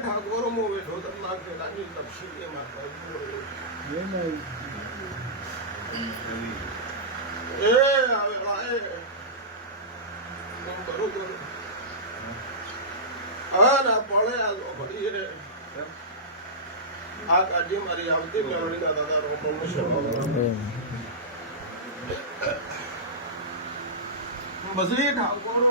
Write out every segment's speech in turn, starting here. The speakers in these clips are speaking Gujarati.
ઠાકોર મો બેઠો તમને તપસી બરોબર હા ના પડે આ પડી આ કાઢી મારી આવતી મેળવી ના દાદા રોમો બસરી ઠાકોર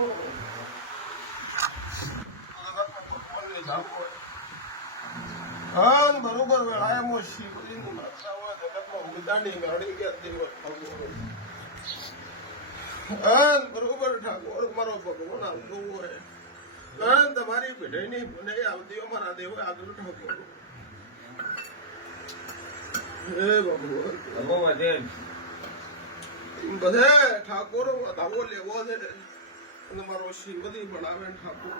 હા બરોબર વેળાએ શિવજી જગતમાં ઉદાની મેળવી ગયા બરોબર ઠાકોર મારો ભગવાન આવતો હોય તમારી પેઢીની મને આવતી મારા દેવ આગળ ઠાકોર હે ભગવાન બધે ઠાકોર વધાવો લેવો છે અને મારો શિવજી બનાવે ઠાકોર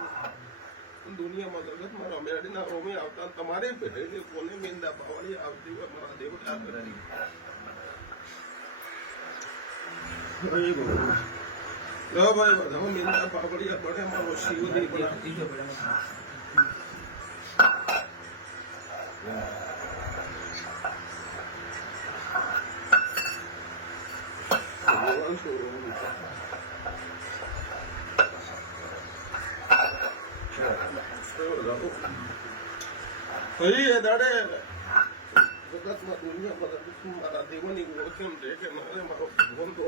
દુનિયામાં જગતમાં રમેડીના રોમી આવતા તમારી પેઢીની કોને મિંદા પાવડી આવતી હોય મારા દેવ ભાઈ બધા મિંદા પાવડિયા પડે મારો શિવજી દાડે જગતમાં દુનિયામાં મારા દેવની ઓળખેમ છે કે મારે મારો ભગવાન તો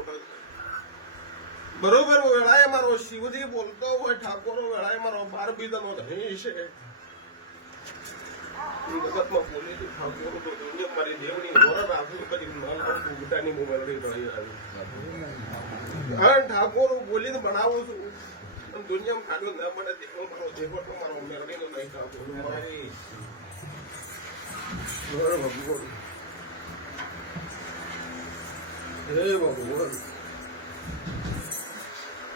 બરોબર વેળાએ મારો શિવજી બોલતો હોય ઠાકોરો વેળાએ મારો 12 બીજાનો ધણી છે જગતમાં બોલી ઠાકોરો તો દુનિયા મારી દેવની ઓળખ આગળ કરી ગુટાની મોબાઈલ રહી હા ઠાકોરો બોલીને બનાવું છું દુનિયામાં કાઢ્યો ના પડે દેવો મારો દેવો તો મારો મેળવીનો નહીં ઠાકોર મારી ભગવાન હે ભગવાન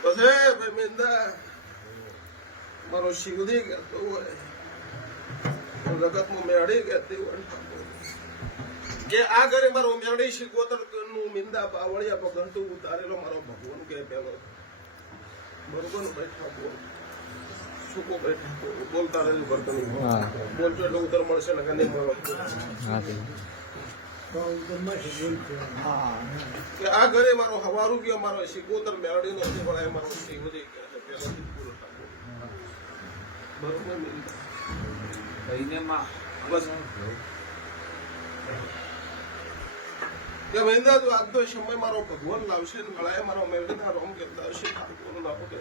પછી મેંદા મારો શિવજી કહેતો હોય જગતમાં મેળી કહેતી હોય કે આ ઘરે મારો મેળી શિકોતર નું મિંદા પાવળિયા પગડતું ઉતારેલો મારો ભગવાન કે પેલો બરોબર બેઠા બોલ સુકો બેઠા બોલતા રહેલું કરતો બોલતો એટલે ઉત્તર મળશે ને કે નહીં કે આ ઘરે મારો હવારું કે મારો શિકોતર મેળડી નો વળાય મારો શિવજી કે પેલાથી પૂરો બરોબર બસ કે મહેન્દ્ર તું આજનો સમય મારો ભગવાન લાવશે ને વળાય મારો મેળડીના રોમ કે લાવશે ઠાકોર નાખો કે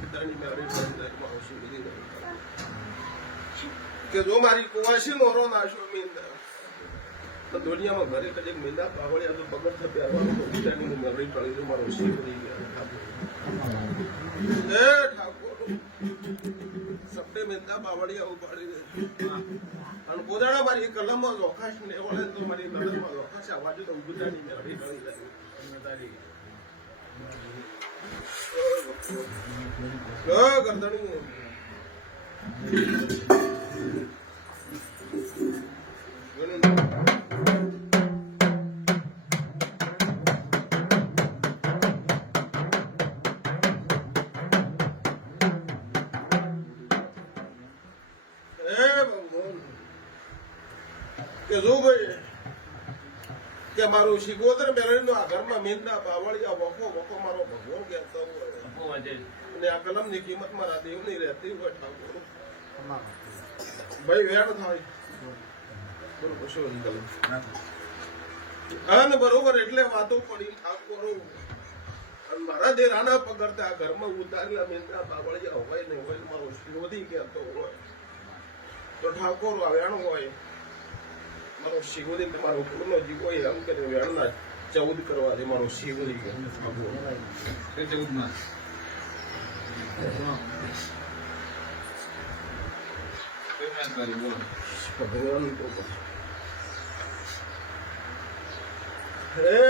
પિતાની મેળડી મારો શિવજી કે જો મારી કુવાસી નો રો નાશો મહેન્દ્ર તો દુનિયામાં ઘરે કદીક મેંદા પાવળ્યા તો પગડ પહેરવાનું તો બીજાની મેળડી પડી તો મારો શિવજી હે ઠાકોર સપને મેંદા પાવળિયા ઉપાડી અને પોદાડા મારી કલમમાં લોખાશ ને ઓલે તો મારી નડમાં લોખાશ આવાજ તો ગુજરાતી મેળડી પડી જાય ગરદણી કે જો ભાઈ કે મારું શિકોતર મેળવીનો આ ઘરમાં મેંદા પાવળિયા વખો વખો મારો ભગવાન કહેતો હોય અને આ કલમની કિંમત મારા દેવની રહેતી હોય ઠાકોર ભાઈ વેણ થાય બરોબર શું કલમ અને બરોબર એટલે વાતો પડી ઠાકોરો અને મારા દે રાણા પકડતા ઘરમાં ઉતારેલા મેંદા બાવળિયા હોય ને હોય મારો શિવોધી કહેતો હોય તો ઠાકોર વેણ હોય મારો શિવોધી મારો પૂર્ણ જીવ હોય એમ કરે વેણના 14 કરવા દે મારો શિવોધી કે ઠાકોર 14 માં ભગવાન તો હે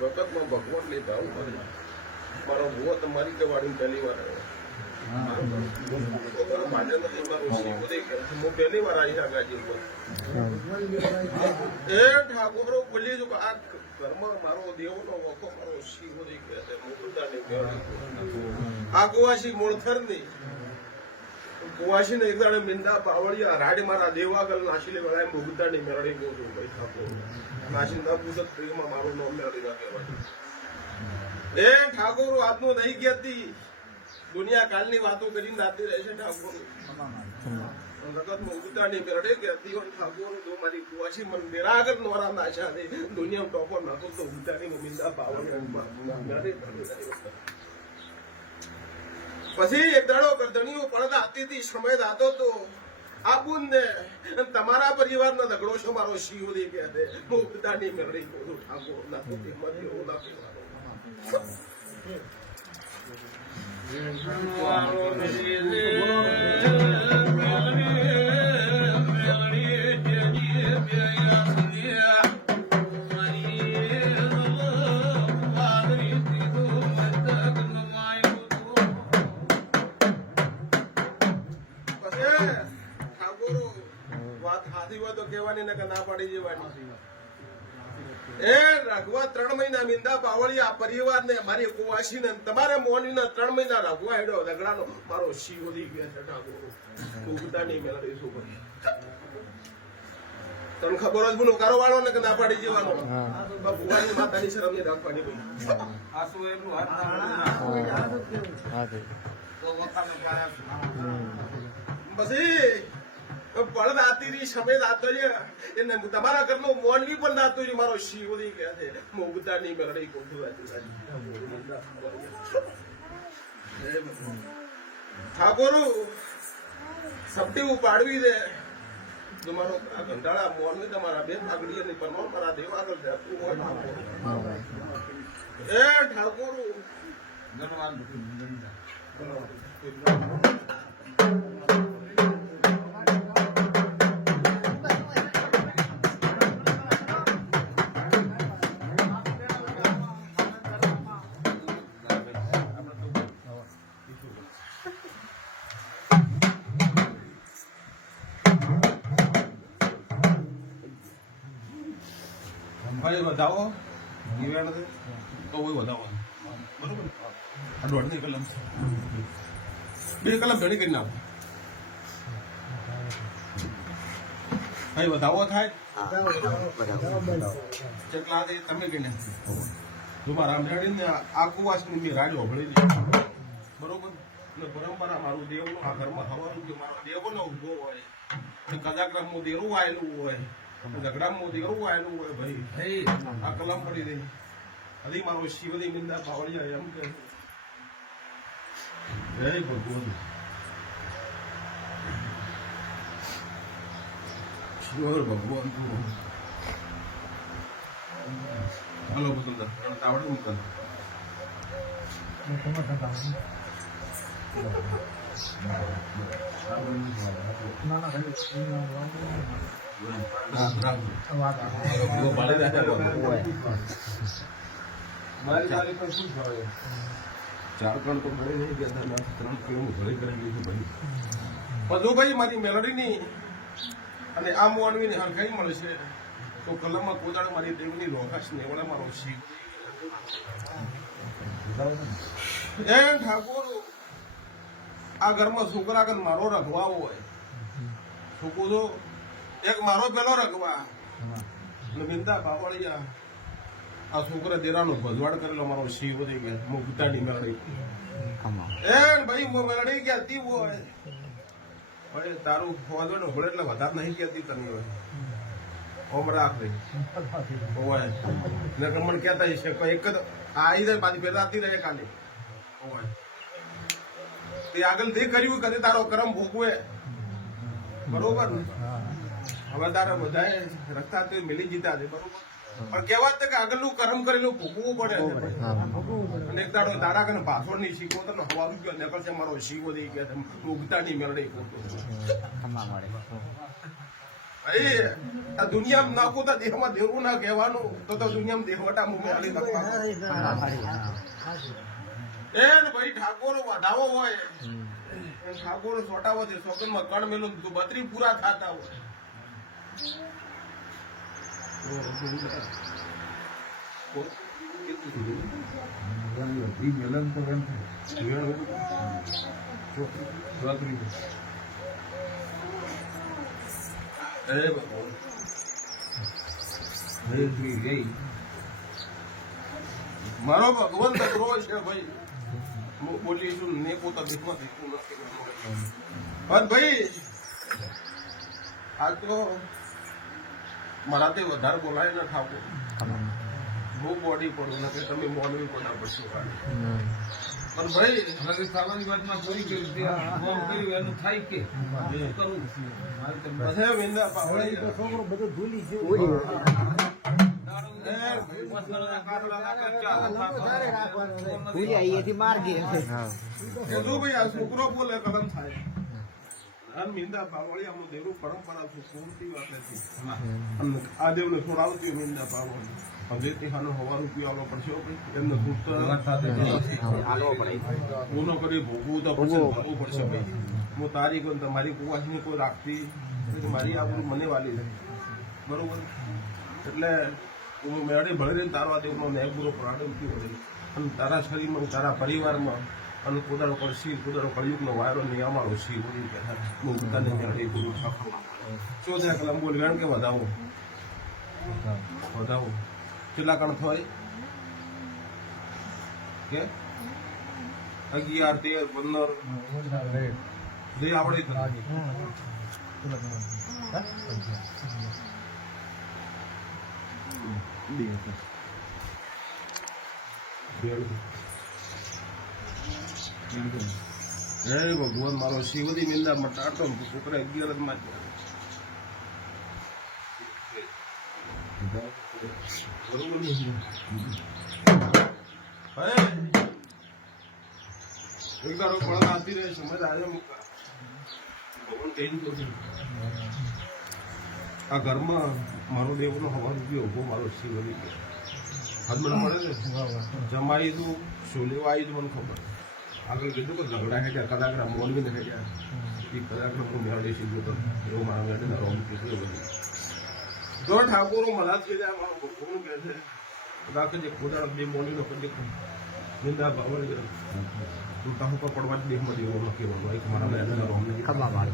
વખતમાં ભગવાન ની ભાવ મારો ભૂવો તમારી કે વાળી પહેલી વાર હું પહેલી વાર આવી ગાજી એ ઠાકોરો બોલી છું કે આ ઘરમાં મારો દેવનો વખો મારો શિવોદી કહે છે આ કુવાસી મૂળથર ની કુવાસી ને એકદાડે મિંદા પાવડિયા રાડ મારા દેવાગલ નાશીલે વેળાએ મુગતા ની મેળડી ગયો છું ભાઈ ઠાકોર નાશીંદા પૂછત પ્રેમમાં મારું નામ મેળડી કહેવાય એ ઠાકોર વાતનું નહીં કહેતી દુનિયા કાલની વાતો કરીને નાતી રહેશે ઠાકોર જગત મુગતા ની મેળડી કહેતી હોય ઠાકોર તો મારી કુવાસી મન મેરા આગળ નોરા નાશા દે દુનિયા ટોપર નાખો તો ઉતારી મિંદા પાવડિયા મેળડી પછી એક દાડો ગરદણીઓ પડદા હતી હતી સમય દાતો તો આબુન ને તમારા પરિવારનો ઝઘડો છે મારો શિવોદી કહે છે મુક્તાની મેળડી કોનું ઠાકોર ના તો તેમાં એવો ના ના પાડી દેવાની એ રાઘવા 3 મહિના મિંદા પાવળિયા પરિવાર ને મારી કુવાસી ને તમારે મોની ના 3 મહિના રાઘવા હેડો ઝઘડાનો મારો શિવોદી કહે છે ઠાકોર મુગતાની મેળડી શું કરી તને ખબર જ બુનો કારોવાળો ને કે ના પાડી દેવાનો ભગવાનની માતાની શરમ ની રાખવાની ભાઈ આસુ એનું હાથ ના તો વખાને પછી પડદ આતી સફેદ આતો એને તમારા ઘરનો મોનવી પણ નાતો મારો શિવોદી કહે છે મુગતાની મેળડી કોઠું ઠાકોર સપટી ઉપાડવી દે તમારો ઘંટાળા મોનવી તમારા બે પાઘડીની પરનો મારા દેવાનો છે એ ઠાકોર ભાઈ વધાવો નિવેણ તો હોય વધાવો બરોબર આ દોઢની કલમ છે 2 કલમ ઘણી કરી નાખો ભાઈ વધાવો થાય જેટલા તમે કઈ નાખો જો મારા રામજાડી ને આખું વાસની મેં રાજો ભળી બરોબર ને પરંપરા મારું દેવનું આ ઘરમાં થવાનું કે મારો દેવનો ઉભો હોય કદાક્રમનું દેરું આવેલું હોય ઝઘડામાં દેરું આવેલું હોય ભાઈ આ કલમ પડી રહી હજી મારો શિવોદી મિંદા પાવડિયા એમ કે જય ભગવાન શિવર ભગવાન હાલો બધું તાવડે મૂકતા મારી તારીખ પર શું થવાય 4 કણ તો ભરે નહીં ગયા હતા 3 કિલો ભરે કરી દીધું ભાઈ બધું ભાઈ મારી મેલડીની અને આ મોનવીની હરખાઈ મળશે તો કલમમાં કોદાળ મારી દેવની લોકાશ ને વળે મારો શીખ એ ઠાકોર આ ઘરમાં છોકરા આગળ મારો રખવા હોય છોકરો તો એક મારો પેલો રખવા મિંદા બાવળિયા આ છોકરા દેરાનો ભજવાડ કરેલો મારો શિવ વધી ગયા મુક્તાની મેળડી એ ભાઈ મેળડી કહેતી હોય ભાઈ તારું ફોજો ને હોળે એટલે વધારે નહીં કહેતી તને હોય ઓમ રાખ દે હોય ને મને કહેતા છે એક જ આવી જાય પાછી પેલા આવતી રહે કાલે હોય તે આગળ તે કર્યું કરે તારો કરમ ભોગવે બરોબર ને હવે તારા બધાએ રસ્તા તો મિલી જીતા છે બરોબર પણ કહેવાત કે આગળનું કર્મ કરેલું ભોગવવું પડે અને એક દાડો તારા કને ભાષણ નહીં શીખવો તો હવા રૂપિયો નીકળશે મારો શીવો દઈ ગયા ઉગતાની મેળડી આ દુનિયામાં નાખો તો દેહમાં દેવું ના કહેવાનું તો દુનિયામાં દેહવટા મુમે આલી એ ભાઈ ઠાકોર વધાવો હોય ઠાકોર છોટાવો છે સોગનમાં કણ મેલું 32 પૂરા થતા હોય મારો ભગવાન તકરો છે ભાઈ બોલીશું ને પોતા બીજમાં દીકું નથી પણ ભાઈ આ તો મારાથી વધારે બોલાય ના ઠાકોર બહુ બોડી પડું નથી તમે મોનવી પડ્યા પડશો પણ ભાઈ ખાવાની વાતમાં પૂરી કરી એનું થાય કે કરવું છોકરો બધું ભૂલી ગયો છોકરો બોલે કલમ થાય મીંદા પાવળિયા દેવું પરંપરા આ દેવ ને છોડાવતી મીંદા પાવળી હવે તેનો હવા રૂપિયો આવવો પડશે એમને પૂનો કરી ભોગવું તો ભરવું પડશે ભાઈ હું તારી કોઈ તમારી કુવાસની કોઈ રાખતી મારી આ બધું મને વાલી છે બરોબર એટલે હું મેળે ભળી તારવા દેવનો ન્યાય પૂરો પ્રાણથી વધે અને તારા શરીરમાં તારા પરિવારમાં અને કુદારો પડશી કુદારો કળિયુગનો વાયરો નિયમાળો શી બોલી કે હું બધાને મેળવી પૂરું શું થાય કલમ બોલ ગણ કે વધાવો કેટલા કણ થાય કે 11 13 15 જે આવડે ભગવાન મારો શિવદી મિંદા મટાડતો છોકરા 11 માં બરોબર એક દાડો પણ આવતી રહે સમજ આજે ભગવાન કહી દીધું આ ઘરમાં મારો દેવનો હવા રૂપિયો ઉભો મારો શિવલી હાથ મને મળે ને જમાઈ તું શું લેવા આવી તું મને ખબર આગળ કીધું કે ઝઘડા હેઠ્યા કદાચ મોલવી ને હેઠ્યા એ કદાચ હું મેળવી શીખ્યો તો એવો મારા મેળે રોમ કેટલું બધું જો ઠાકોરો મલાજ કીધા મારો ભગવાન કહે છે કદાચ જે ખોદાળ બે મોલીનો કદી નિંદા ભાવર તું તાહુ પર પડવા જ દેહમાં દેવો નક્કી બનવો એક મારા મેળે રોમ નથી ખબર મારે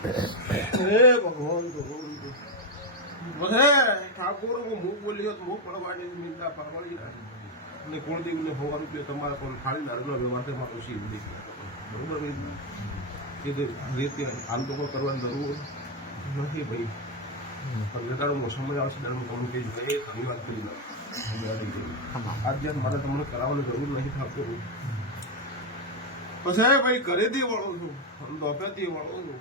હે ભગવાન બધે ઠાકોર હું બોલ્યો તો હું પડવાની નિંદા પાવળી અને કોણ દેવને હોવા રૂપિયો તમારા પણ ખાલી નારનો વ્યવહાર છે મારો શિવ દે બરોબર એ રીતે આમ તો કોઈ કરવાની જરૂર નથી ભાઈ પણ વેતાળો સમજ આવશે ત્યારે હું તમને કહીશ ભાઈ ઘણી વાત કરી આજ મારે તમને કરાવવાની જરૂર નથી ઠાકોર પછી ભાઈ ઘરેથી વળો છું દોપેથી વળો છું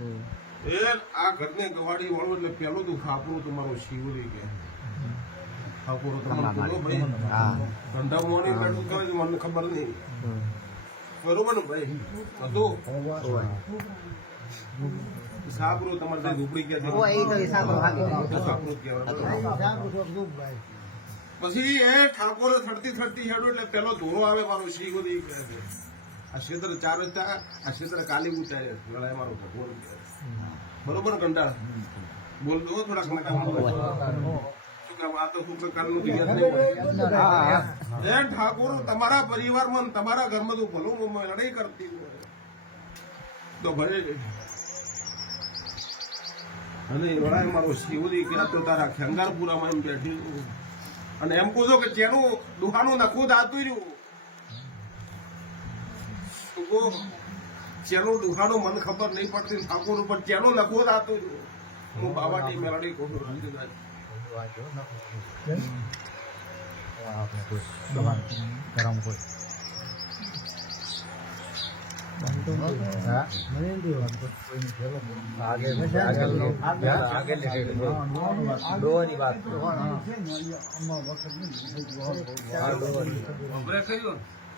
એ આ ઘરને ગવાડી વાળો એટલે પેલો તું ખાપરો તમારો શિવરી કે ખાપરો તમારો ભાઈ ધંધા મોડી બેઠું કરે છે મને ખબર નહીં બરોબર ને ભાઈ હતું સાબરો તમારે ઝૂંપડી કે સાબરો કહેવાય પછી એ ઠાકોર થડતી હેડું એટલે પેલો ધોરો આવે મારો શ્રી ગોદી કહે છે આ ક્ષેત્ર ચાર હતા આ ક્ષેત્ર કાલી ઉતારે લડાય મારો ભગવાન કહે છે. બરોબર કંટાળ બોલ દો થોડાક આ તો શું કાલનું ક્લિયર નહીં હોય. એ ઠાકોર તમારા પરિવારમાં ને તમારા ઘરમાં તો ભલું લડાઈ કરતી હોય તો ભલે અને લડાઈ મારો શિવરી કે આ તો તારા ખેંગારપુરામાં એમ બેઠી છું. અને એમ કહું છો કે જેનું દુહાનું નખું દાતું રહ્યું જેનું દુહાનું મન ખબર નહીં પડતી ઠાકોર ઉપર જેનું નખું દાતું રહ્યું હું બાબાની મેળડી કહું છું.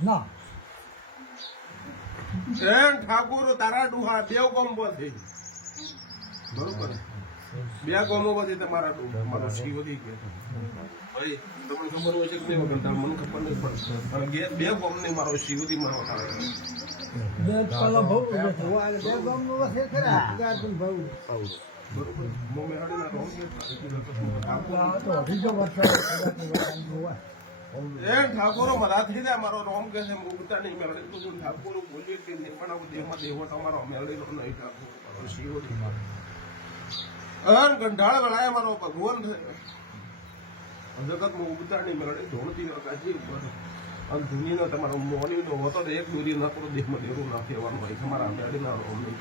ના ઠાકોર તારા ડુહા બે કોમ્બો થઈ બરોબર બે કોમો બધી તમારા મારો શિવરી કે ભાઈ તમને ખબર હોય છે કે નહીં વગર મને ખબર નહીં પડશે અને બે કોમ ને મારો શિવરી મારો બે પેલા બહુ બે ગામ નો છે ખરા ગાર્ડન બહુ બરોબર મો મેળડીના રોમ કે આ તો અભિજો વર્ષ એ ઠાકોરો મરા થઈ જાય મારો રોમ કે છે મુકતા નહીં મેળડી તો ઠાકોરો બોલીએ કે નહીં પણ આવું દેહમાં દેવો તમારો મેળડી નો નહીં ઠાકોર મારો શિવરી ગંઢાળ વળાય મારો ભગવાન જગત માં ઉગતા નહીં મેળડી ધોળતી કાચી ઉપર અને ધૂનીનો તમારો મોનીનો હોતો તો એક દોરી ન કરો દેહમાં દેવું ના કહેવાનું હોય તમારા મેળડીના રોમ નહીં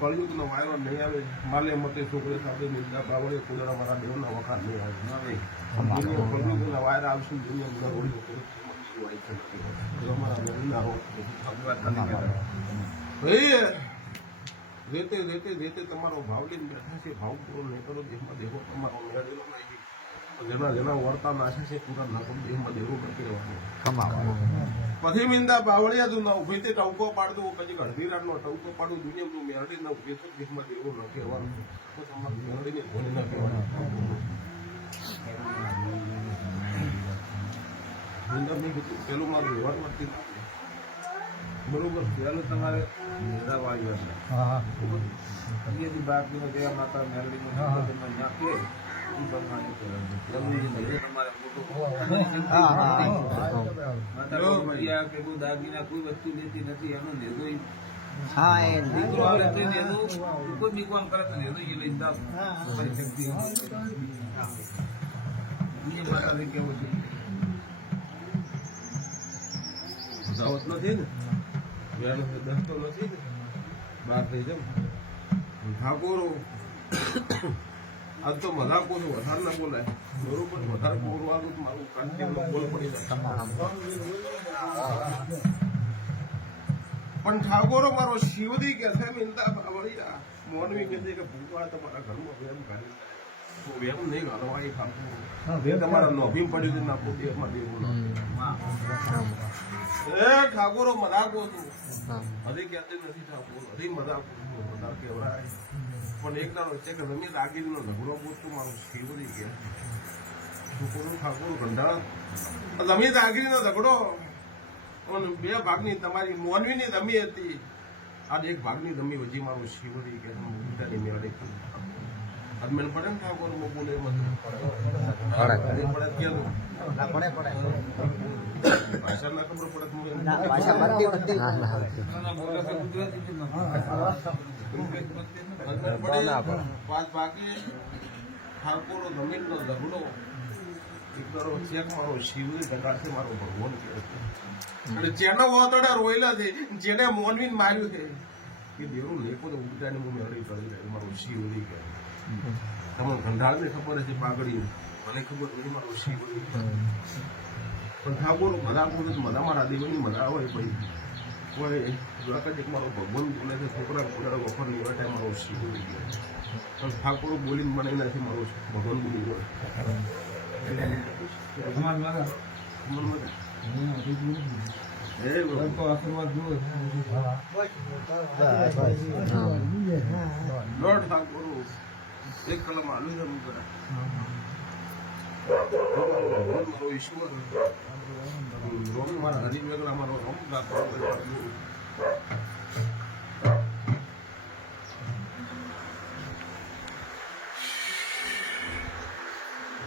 કળયુગ નો વાયરો નહીં આવે માલે મતે છોકરી સાથે નિંદા બાવળે કુદરા મારા દેવના વખાણ નહીં આવે કળયુગ ના વાયરા આવશે દુનિયા રેતે રેતે રેતે તમારો ભાવ લઈને બેઠા છે ભાવ પૂરો નહીં કરો દેહમાં દેવો તમારો મેળેલો નહીં જેના જેના વર્તા નાશે છે પૂરા ના કરો દેહમાં દેવો નથી રહેવાનું પછી મિંદા બાવળિયા તું ના ઉભી તે ટવકો પાડતું પછી અડધી રાતનો ટવકો પાડું દુનિયા તું મેળડી ના ઉભી તો દેહમાં દેવો ન કહેવાનું તો તમારે મેળડીને ધોની ના કહેવાનું પેલું મારું વ્યવહાર વર્તી બરોબર પેલું તમારે મેળાવાળી હશે બાકી ગયા માતા મેળવી દાગીના કોઈ વસ્તુ લેતી નથી એનો નેદો દીકરો આવે તો નેદો કોઈ બીકવાન કરે તો નેદો એ લઈ શક્તિ માતા કેવું છે દાવત નથી ને વેનો દસતો નથી ને બહાર થઈ જાવ ઠાકોરો આજ તો મજાક બોલું વધારે ના બોલાય બરોબર વધારે બોલવાનું મારું કાંતિનો બોલ પડી જાય પણ ઠાકોરો મારો શિવદી કે છે મિંદા બાવળિયા મોનવી કે છે કે ભૂતવાળ તમારા ઘરમાં વેમ ઘાલી વેમ નહીં ઘાલવા એ ઠાકોર તમારા નોભી પડ્યું છે નાખો દેહમાં દેવું એ ઠાકોરો મજાકો છું હજી કહેતી નથી ઠાકોર હજી મજાકો બધા કહેવાય પણ એક દાડો છે કે રમી દાગીનો ઝઘડો બોલતું મારું શિવરી કે છોકરો ઠાકોર ગંઢા રમી દાગીનો ઝઘડો બે ભાગની તમારી મોનવીની રમી હતી આ એક ભાગની રમી વજી મારું શિવરી કે ઉલટાની મેળે અદમેન પડે ને ઠાકોર મો બોલે પડે ભાષા ના ખબર પડે બાકી ઠાકોરો જમીન નો ઝઘડો એક કરો ચેક મારો શિવરી ટકાશે મારો ભગવાન કે અને જેનો વાતડા રોયેલા છે જેને મોનવીન માર્યું છે કે દેવું લેકો તો ઉલટાને હું મેળવી કરી રહ્યો મારો શિવરી કે તમને ગંધાળને ખબર છે પાઘડી મને ખબર નથી મારો શિવરી પણ ઠાકોર મજા બોલે મજા મારા દેવની મજા હોય ભાઈ કોઈ દ્વારકાજી મારો ભગવાન બોલે છે છોકરા છોકરા વખર ની ટાઈમ મારો શિવરી પણ ઠાકોર બોલીને મને નથી મારો ભગવાન બોલી ગયો એક કલમ આલુ છે મુકરા મારો ઈશ્વર રોમ મારા હરી વેગળા મારો રોમ ગાતો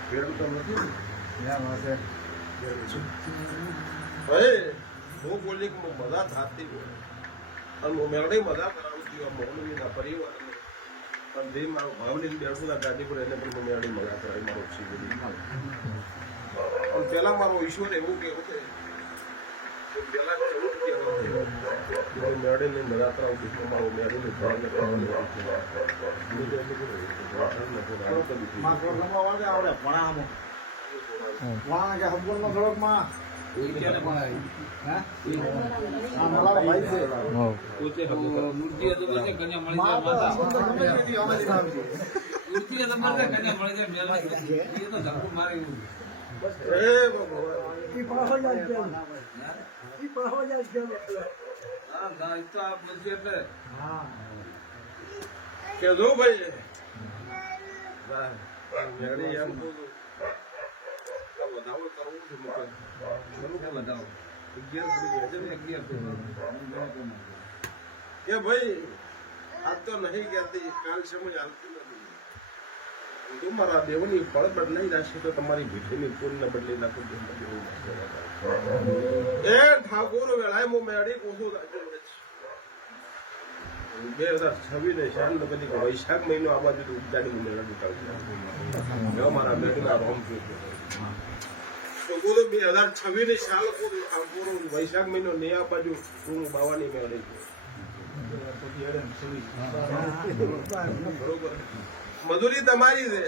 પેડ તો નથી ભાઈ હું બોલી કે મજા થતી હોય અને હું મેળવી મજા કરાવતી હોય મોહનવીના પરિવારને પણ જે મારો ભાવ લઈને બેઠું હતા ગાડી પર એને પણ મેળવી મજા કરાવી મારો શિવજી પણ પેલા મારો ઈશ્વર એવું કેવું છે પેલા એવું કેવું છે મેળવીને મજા કરાવતી મારો મેળવીને કેજો ભાઈ મેળી એમ વધાવો કરવું છે વધાવો કે ભાઈ આ તો નહીં કહેતી કાલ સમજ આવતી નથી તમારા દેવની ફળ બદલાઈ જશે તો તમારી ભીઠીની પૂર્ણ બદલી નાખો એ ઠાકોર વેળાએ હું મેળી કોસો 2026 શાન બધી વૈશાખ મહિનો આ બાજુ ઉજાડી મેળા નીકળશે મારા મેળીના રોમ છે તો બોલો 2026 સાલ પૂરો વૈશાખ મહિનો ને આ બાજુ હું બાવાની મેળવી બરોબર મજૂરી તમારી છે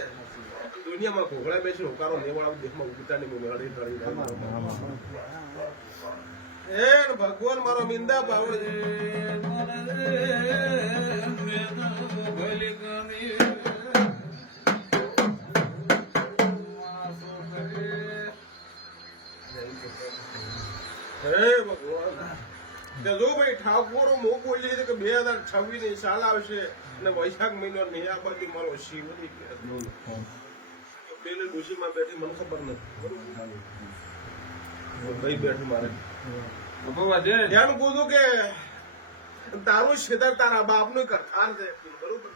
દુનિયામાં ઘોઘળા બેસી હોકારો નેવાળા દેશમાં ઉગતાની મેળવી કરી એ ભગવાન મારો મિંદા ભાવ જો ભાઈ ઠાકોર હું બોલી કે 2026 ની સાલ આવશે અને વૈશાખ મહિનો નહીં આ બાજુ મારો શિવની પેલી ડોશીમાં બેઠી મને ખબર નથી ભાઈ બેઠી મારે ધ્યાન પૂછું કે તારું ક્ષેત્ર તારા બાપ નું કરથાર છે બરોબર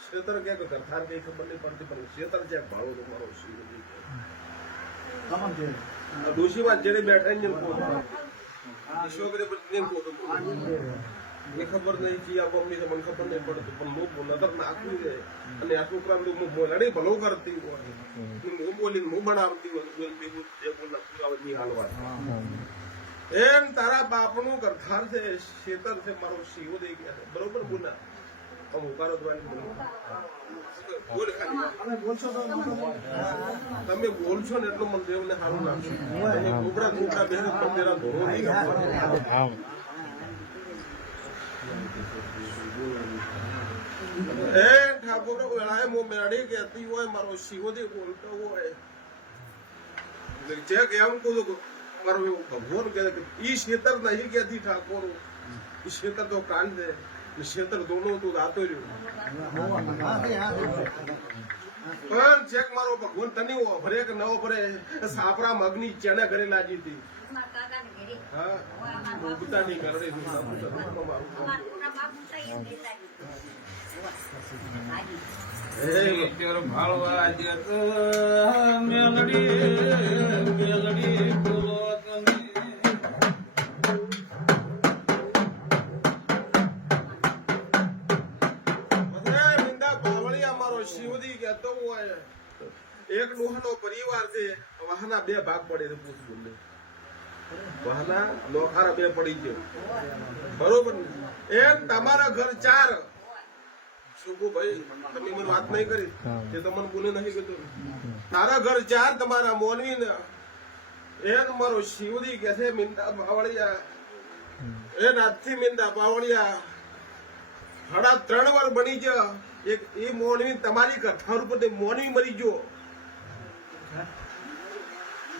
ક્ષેત્ર કે કરથાર કઈ ખબર નહીં પડતી પણ ક્ષેત્ર છે ભાડો તો મારો શિવજી ડોશીમાં જેને બેઠા ને ખબર નહીં આ મમ્મી મને ખબર નહીં પડતું પણ હું નજર નાખવી છે અને આ છોકરા લડી ભલો કરતી હોય હું બોલીને હું બનાવતી હોય એમ તારા બાપ નું કરથાર છે શેતર છે મારો શિવો દઈ ગયા છે બરોબર બોલા ઉકારો તમે બોલશો ને એટલું મને દેવ ને સારું નાખશો કુકડા કુકડા બે ધોરો નહીં એ ઠાકોર વેળાએ મો મેળી કહેતી હોય મારો શિવોજી બોલતો હોય જે કેમ કહું મારો ભગવાન કહે ઈ ક્ષેત્ર નહીં કહેતી ઠાકોર ઈ ક્ષેત્ર તો કાલ છે ક્ષેત્ર દોનો તું રાતો રહ્યો પણ ચેક મારો ભગવાન તને ભરે કે ન ભરે સાપરા મગની ચેને ઘરે લાગી હતી હા ઉગતાની કરડે ભાળવા જત મેલડી બોલો તમે શિવજી કહેતો હોય એક ડોહાનો પરિવાર છે વાહના બે ભાગ પડે છે પૂછવું વાહના નોખારા બે પડી ગયો બરોબર એમ તમારા ઘર 4 શું ભાઈ તમે મને વાત નહીં કરી તે તો મને બોલે નહીં કીધું તારા ઘર 4 તમારા મોનવી ને એક મારો શિવજી કે છે મિંદા બાવળિયા એ રાતથી મિંદા બાવળિયા 3.5 વાર બની ગયા એક એ મોનવી તમારી કથા ઉપર મોનવી મરી ગયો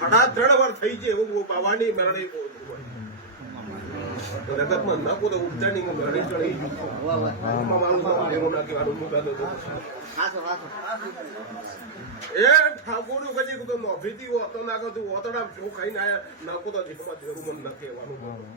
3.5 વાર થઈ છે એવું બાવાની મેળવી તો જગતમાં નાખો તો ઉડતાની હું ગાડી ચડી મારું નામ એવું ના કહેવાનું મૂકા દો એ ઠાકોર કદી તો નોભીથી હોતો નાખો તું ઓતડા જો ખાઈને આયા નાખો તો દેખમાં દેવું મન ના કહેવાનું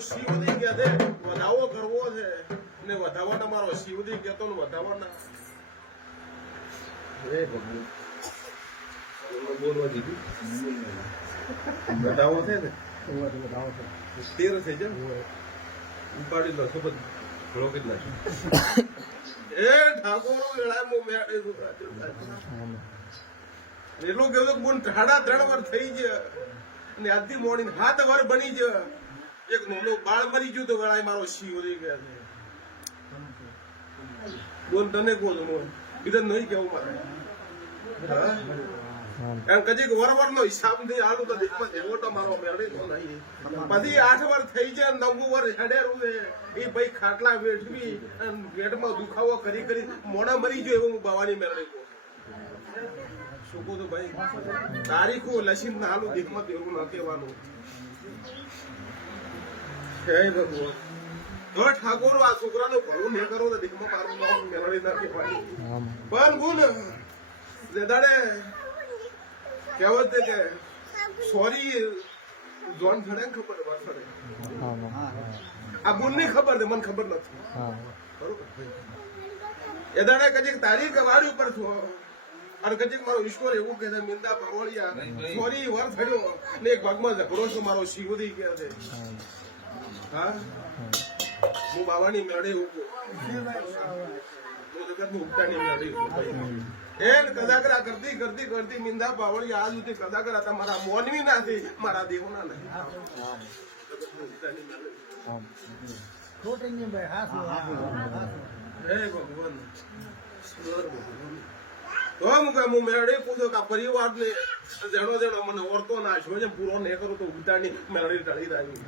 શિવદી કે છે વધાવો કરવો છે ને વધાવાના મારો શિવદી કેતો ને વધાવાના હે ભગવાન બોલવા દીધું વધાવો છે ને તેર થઈ જાય ઉપાડી લો સબત રોકી નાખી એ ઠાકોર વેળા મો મેળે એટલું કેવું બોન 3.5 વાર થઈ ગયા ને આજથી મોર્નિંગ 7 વાર બની ગયા એક નાનો બાળ મરી ગયું તો વેળાએ મારો શિવરી ગયા છે બોલ તને કહું છું બીજા નહીં કેવું મારે એમ કદી વરવર નો હિસાબ નહીં હાલું તો દેખમાં જેવો તો મારો મેળવી તો નહીં પછી 8 વાર થઈ જાય 9 વાર હેડેરું છે એ ભાઈ ખાટલા વેઠવી પેટમાં દુખાવો કરી કરી મોડા મરી ગયો એવું હું બાવાની મેળવી કહું શું કહું છું ભાઈ તારીખો લસીન હાલું દેખમાં એવું ન કહેવાનું હે ભગવાન તો ઠાકોર આ છોકરાનું ભલું નહીં કરો તો દેખમાં મારું નામ મેળવી ના કહેવાય પણ ગુણ દાડે કહેવત છે કે સોરી જોન થડે ખબર વાસડે આ ગુણ ની ખબર છે મને ખબર નથી બરોબર એ દાડે કજીક તારીખ વાળી ઉપર છો અને કજીક મારો ઈશ્વર એવું કે છે મિંદા પરોળિયા સોરી વર થડ્યો ને એક ભાગમાં ઝઘડો છો મારો શિવદી કે છે હા હું બાવાની મેળે ઉભો જગતનું ઉપટાની મેળે એ કદાકરા કરતી કરતી કરતી મિંદા બાવળી આજ સુધી કદાકરા તમારા મોનવી નથી મારા દેવના નહીં હે ભગવાન તો હું મેળે પૂછો કે પરિવાર ને જેનો જેનો મને ઓરતો ના છો જે પૂરો નહીં કરું તો ઉતાની મેળડી ટળી આવી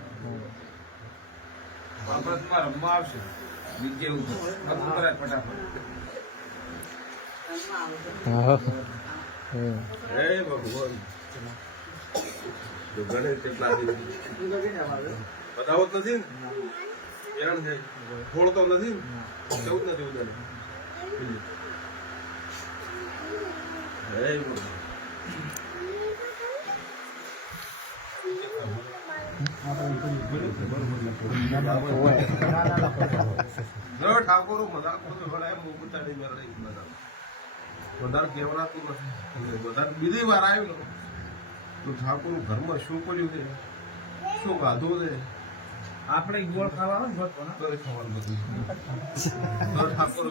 બાબતમાં રમવા આવશે બીજે ફટાફટ હે ભગવાન ગણેશ કેટલા બતાવત નથી ને હેરાન થાય થોડતો નથી ને જવું જ નથી ઉદાને હે ભગવાન ઠાકોર મજા વધારે કેવડાતું નથી વધારે બીજી વાર આવ્યું તો ઠાકોર ઘરમાં શું કર્યું છે શું ગાધું છે આપણે ગોળ ખાવાનું ખાવાનું બધું ઠાકોર